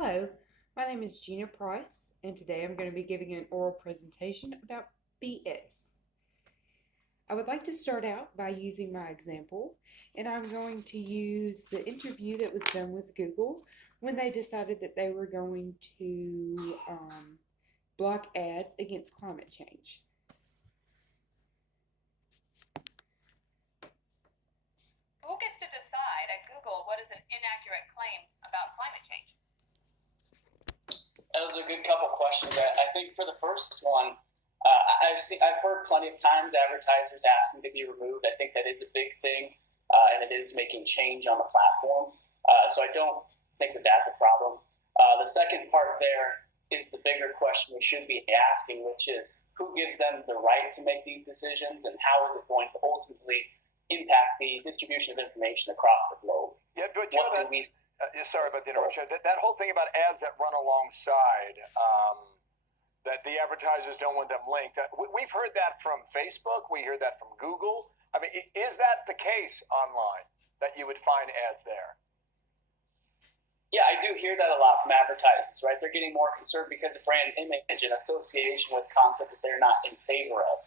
Hello, my name is Gena Price, and today I'm going to be giving an oral presentation about BS. I would like to start out by using my example, and I'm going to use the interview that was done with Google when they decided that they were going to block ads against climate change. Who gets to decide at Google what is an inaccurate claim about climate change? That was a good couple questions. I think for the first one, I've heard plenty of times advertisers asking to be removed. I think that is a big thing, and it is making change on the platform. So I don't think that that's a problem. The second part there is the bigger question we should be asking, which is who gives them the right to make these decisions, and how is it going to ultimately impact the distribution of information across the globe? Yeah, but sorry about the interruption. That whole thing about ads that run alongside, that the advertisers don't want them linked. We've heard that from Facebook. We hear that from Google. I mean, is that the case online, that you would find ads there? Yeah, I do hear that a lot from advertisers, right? They're getting more concerned because of brand image and association with content that they're not in favor of.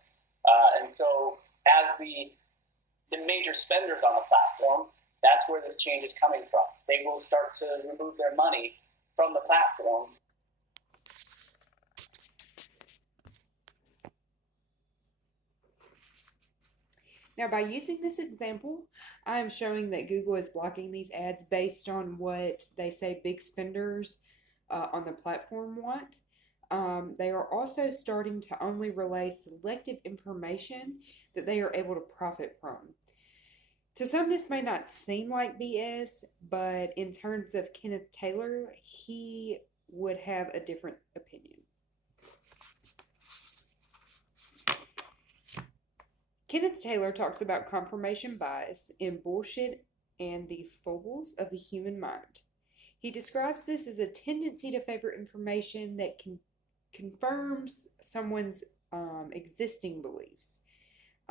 And so as the major spenders on the platform, that's where this change is coming from. They will start to remove their money from the platform. Now, by using this example, I am showing that Google is blocking these ads based on what they say big spenders on the platform want. They are also starting to only relay selective information that they are able to profit from. To some, this may not seem like BS, but in terms of Kenneth Taylor, he would have a different opinion. Kenneth Taylor talks about confirmation bias in Bullshit and the Foibles of the Human Mind. He describes this as a tendency to favor information that confirms someone's existing beliefs.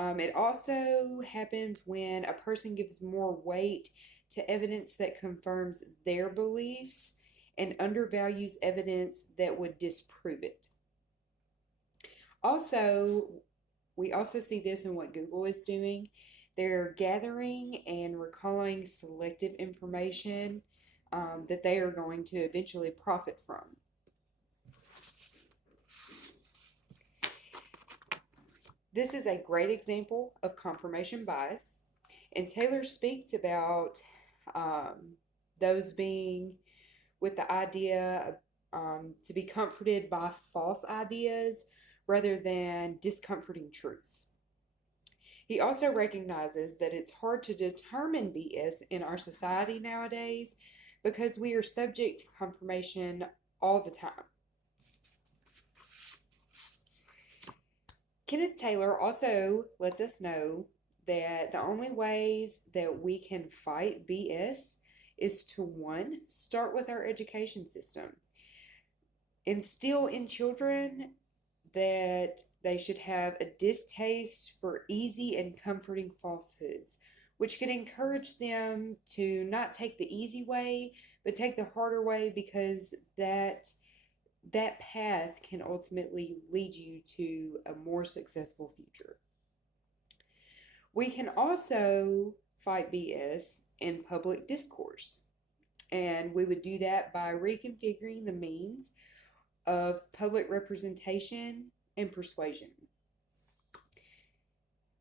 It also happens when a person gives more weight to evidence that confirms their beliefs and undervalues evidence that would disprove it. We also see this in what Google is doing. They're gathering and recalling selective information that they are going to eventually profit from. This is a great example of confirmation bias, and Taylor speaks about those being with the idea to be comforted by false ideas rather than discomforting truths. He also recognizes that it's hard to determine BS in our society nowadays because we are subject to confirmation all the time. Kenneth Taylor also lets us know that the only ways that we can fight BS is to, one, start with our education system. Instill in children that they should have a distaste for easy and comforting falsehoods, which can encourage them to not take the easy way, but take the harder way, because that path can ultimately lead you to a more successful future. We can also fight BS in public discourse, and we would do that by reconfiguring the means of public representation and persuasion.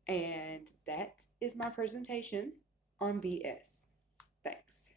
And that is my presentation on BS. Thanks.